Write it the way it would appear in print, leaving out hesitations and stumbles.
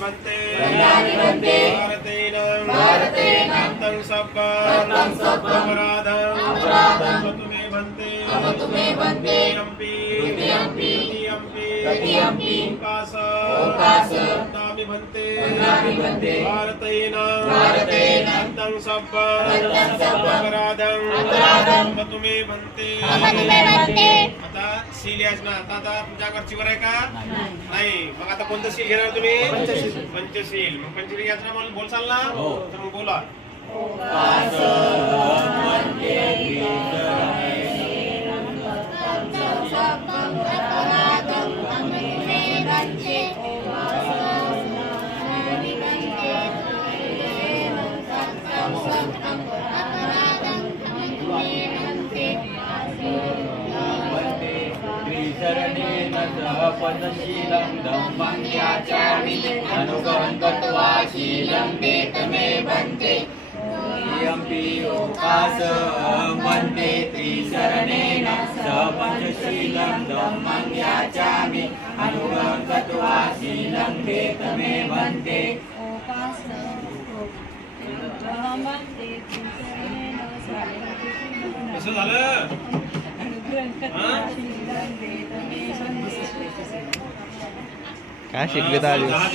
भन्ते भारतेन अन्तं सब्बं अपराधं अवतु मे भन्ते द्वितीयम्पि ओकास वदामि भन्ते भारतेन अन्तं सब्बं अपराधं अवतु मे भन्ते। आता सील याच ना आता तुमच्या घरची वर आहे का नाही मग आता कोणतं सील घेणार तुम्ही पंचशील मग पंचशील याचना म्हणून बोलसाल ना तर मग बोला शरणेन सह पदशीलं धम्मं याचामि अनुगं गत्वा शीलं वेतमे भन्ते द्वितीयम्पि ओकासं भन्ते त्रिशरणेन सह पदशीलं धम्मं याचामि अनुगं गत्वा शीलं वेतमे भन्ते। कसं झालं काय शिकले तर